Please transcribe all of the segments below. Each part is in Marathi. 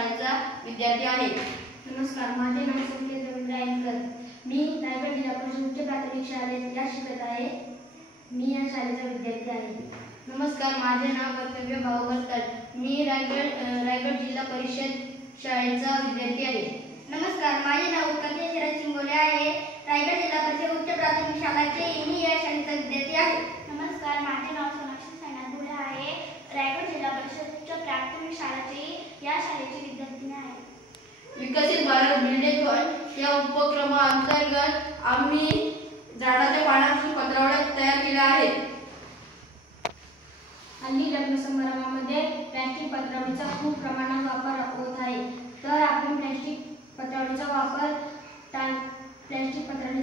शाळेचा विद्यार्थी आहे। नमस्कार, माझे नाव संकेत रवींद्र आयकर। मी रायगड जिल्हा परिषद उच्च प्राथमिक शाळेत शिकत आहे। मी या शाळेचा विद्यार्थी आहे। नमस्कार, माझे नाव कर्तव्य भाऊकर। मी रायगड जिल्हा परिषद शाळेचा विद्यार्थी आहे। नमस्कार, माझे नाव उत्कर्ष शरद शिंगोले आहे। रायगड जिल्हा परिषद उच्च प्राथमिक शाळेचे मी या शाळेचा विद्यार्थी आहे। नमस्कार, माझे नाव सोनाक्षी साईनाथ बुडे आहे। रायगड जिल्हा परिषद उच्च प्राथमिक शाळेची या शाळेची विद्यार्थिनी आहे। विकसित भारत बिल्डिंग फंड या उपक्रमाअंतर्गत आम्ही झाडाच्या पानांपासून पत्रावळ्या तयार केल्या आहेत। हल्ली लग्न समारंभामध्ये प्लास्टिक पत्रावळीचा खूप प्रमाणात वापर होत आहे, तर आपण प्लास्टिक पत्रावळीचा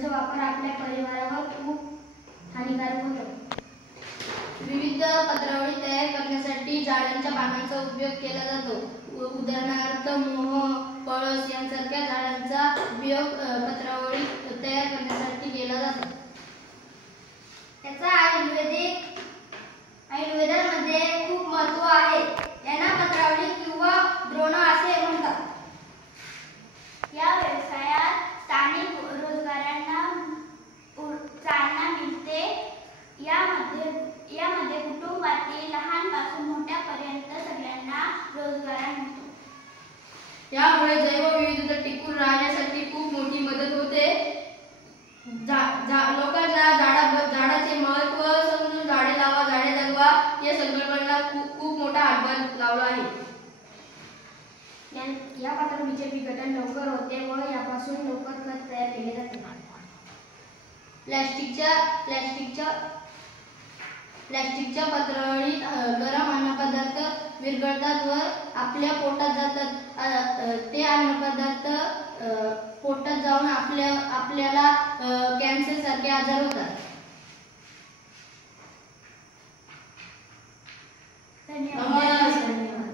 वापर आपल्या पर्यावरणावर खूप हानिकारक होतो। विविध पत्रावळी तयार करण्यासाठी झाडांच्या पानांचा उपयोग केला जातो। उदाहरणार्थ मोह, पळस यांसारख्या झाडांचा उपयोग पत्रावळी तयार करण्यासाठी केला जातो। त्याचा आयुर्वेदामध्ये खूप महत्त्व आहे। यांना पत्रावळी किंवा द्रोण असे म्हणतात। या व्यवसायात स्थानिक रोजगारांना चालना मिळते। यामध्ये कुटुंबातील लहानपासून मोठ्यापर्यंत सगळ्यांना रोजगार मिळतो। यामुळे जैवविविधता टिकून राहण्यासाठी खूप मोठी मदत होते। लोकांना झाडाचे महत्त्व समजून झाडे लावा, झाडे जगवा या संकल्पनेला खूप मोठा हातभार लावला आहे। या पत्रावळीचे विघटन लवकर होते व यापासून लवकर खत तयार केले जाते। प्लास्टिकच्या पत्रावळीत गरम अन्नपदार्थ विरघळतात व आपल्या पोटात जातात। ते अन्नपदार्थ पोटात जाऊन आपल्याला कॅन्सर सारखे आजार होतात। धन्यवाद।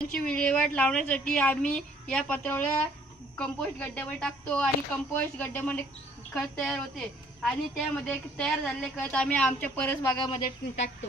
ची विल्हेवाट लावण्यासाठी आम्ही या पत्रावळ्या कंपोस्ट गड्ड्यामध्ये टाकतो आणि कंपोस्ट गड्ड्यामध्ये खत तयार होते आणि त्यामध्ये तयार झालेले खत आम्ही आमच्या परसबागामध्ये टाकतो।